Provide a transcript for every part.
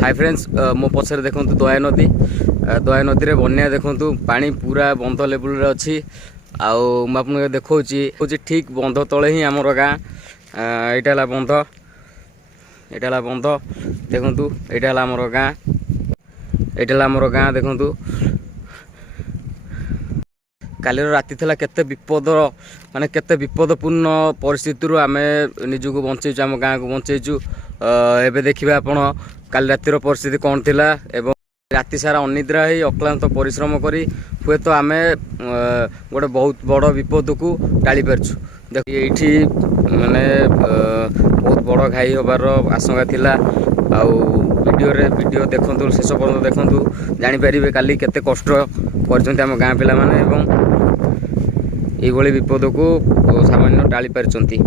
Hi friends मो पछरे देखु दया नदी नदी रे बन्या देखु पानी पूरा बंध लेवल अच्छी आपको देखा ठीक बंध तले ही आमर गाँ यहाँ बंध यहाँ बंध देखु यहाँ आमर गाँ यहाँ आमर गाँ देखु काली राति थला केते विपद माने केते विपदपूर्ण परिस्थिति रु आमे निजुको बंचेचु आम गाँ को बंचेचु एबे देखिबा आपण काली रातिर परिस्थिति कौन थिला एवं राति सारा अनिद्रा ही अक्लांत परिश्रम करी हुए तो आमे गोटे बहुत बड़ विपद को टाली परछु देख एठी माने बहुत बड़ घाई होबार आशंका थिला वीडियो देखंतु शेष पर्यंत देखंतु जानि परिबे काली केते कष्ट करछन्ते आम गाँ पिला माने एवं एभली विपद को सामान्य टाली पारिछन्ति।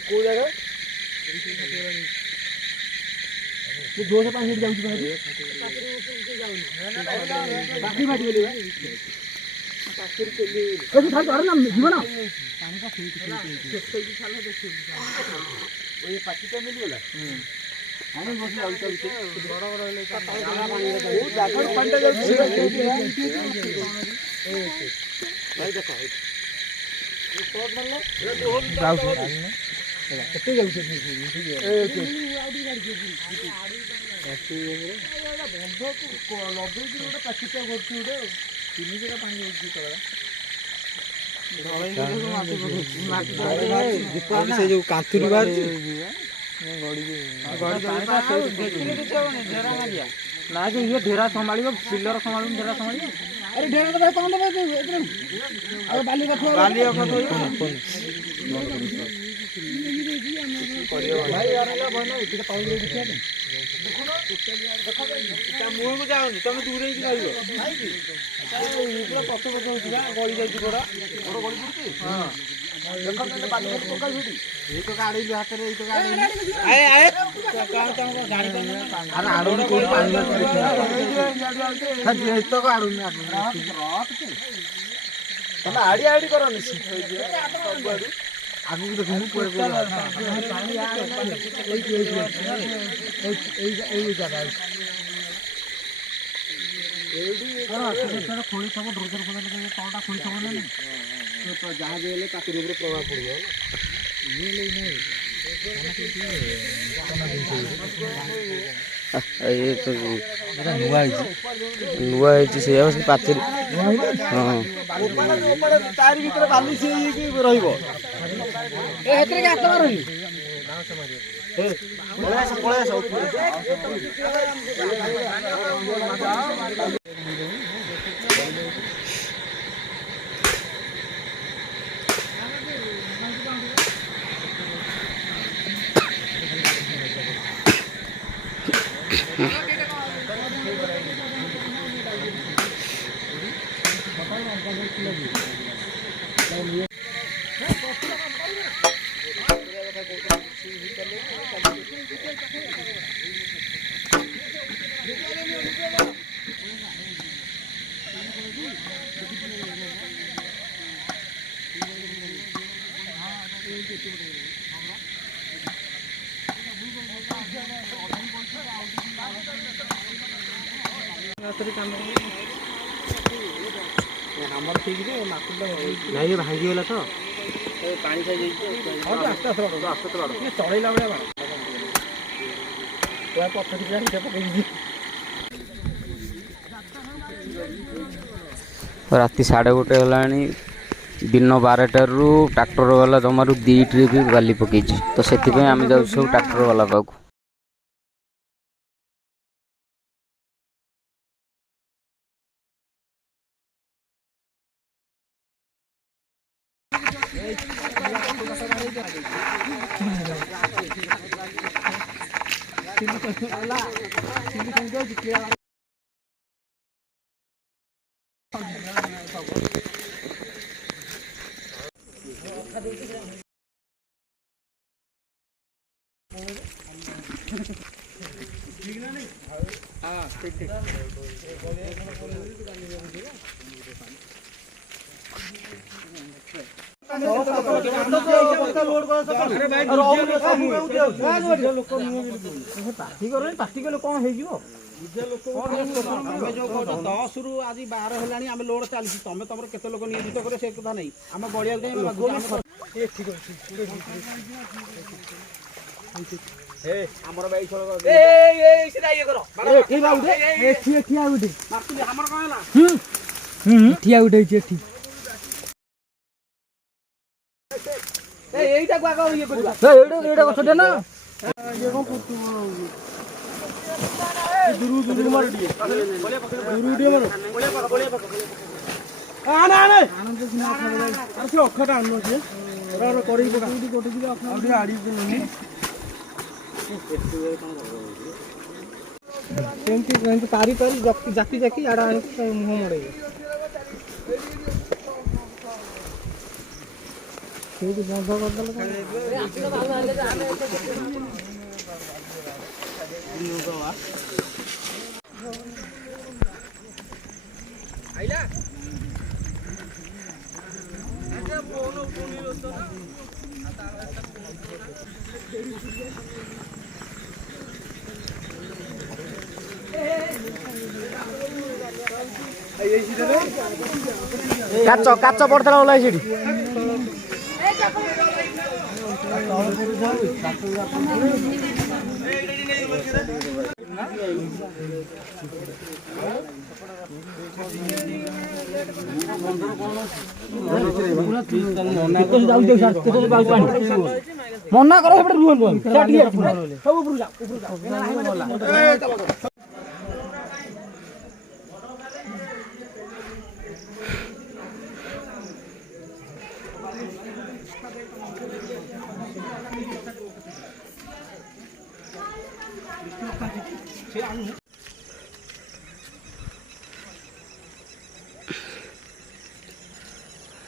को जगह ये 2 से 5 मिनट जाउची बाकी फाटी गेली पाखरी चली कभी थार कर ना जीवन पानी का फेंक के साला देखियो ओए पाकी तो मिल गेला पानी बस जाउता बड़ बड़ ले ताला पानी ओ जाकर पंडा जाउची भाई देखो ये शॉट मारलो जाउ केते जाउची ए ओके आउडी गाड़ी पाकी बंध को लगे कि गोटे पाकिटा करछु गोटे तीन जगह पानी होची तळा से जो कांथुरी बाहर ना कि ये ढेरा संभालियो पिलर संभालियो ढेरा संभालियो अरे ढेरा तो भाई पाउंड में अरे बाली रखो भाई यार ला बनो इते पाउंड रे दिखा दे देखो ना देखो ता मुंह को जाओ तुम दूर ही रहइयो भाई की पूरा पक्ष पक्ष होती है गली जाई गोरा गोरा गली पड़ती हां देखो तो बाली को पकाई छुटी ये तो गाड़ी ले हाथ रे ये तो गाड़ी आए आए कौन तुमको गाड़ी अरे आड़ू को पानी में ये तो गाड़ू ना रात के तुम आड़ी आड़ी करो नि आगु देखो मु पूरे पानी आ ए जगह खोली सब ड्रोजर खोला तलटा खोली सब ना तो जहाँ भी काकुर ऊपर प्रभाव पड़ो ये तो नुआ से पाचेरी हाँ तारी भीतर बाली से रहिबो ए हेतरे के हाथ मारनी ए पळेस नंबर ठीक रे माकुल नहीं भांगी होला तो पानी खाई जाई और आस्ते आस्ते ये चढ़ैला बडा तो पत्थर के हिसाब पकई राति 1:30 होलानी दिन 12टारू ट्रैक्टर वाला जमारू 2 ट्रिप बाली पकई तो से आम जाऊ सब ट्रैक्टर वाला पाक दस रु आज 12 है आम लोड चली तुम तुम के लोक नियोजित कर से कथा नहीं आम गड़िया तारी तारी जाकी जाकी आड़ा मुह मोड़े କାଚ କାଚ ପଡିଥିଲା ଓଲାଇ ସେଠି ମନା କର ସେପଟେ ରୁହ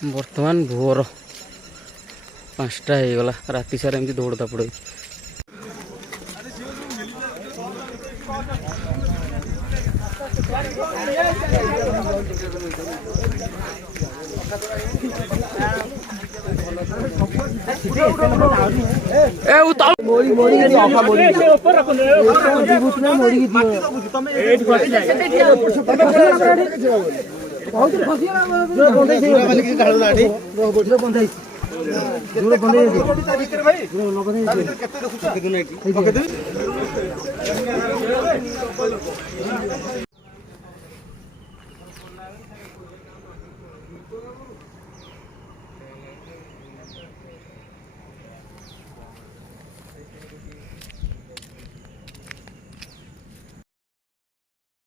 बर्तमान भोर 5टा होगला राति सारा एमती दौड़ता पड़े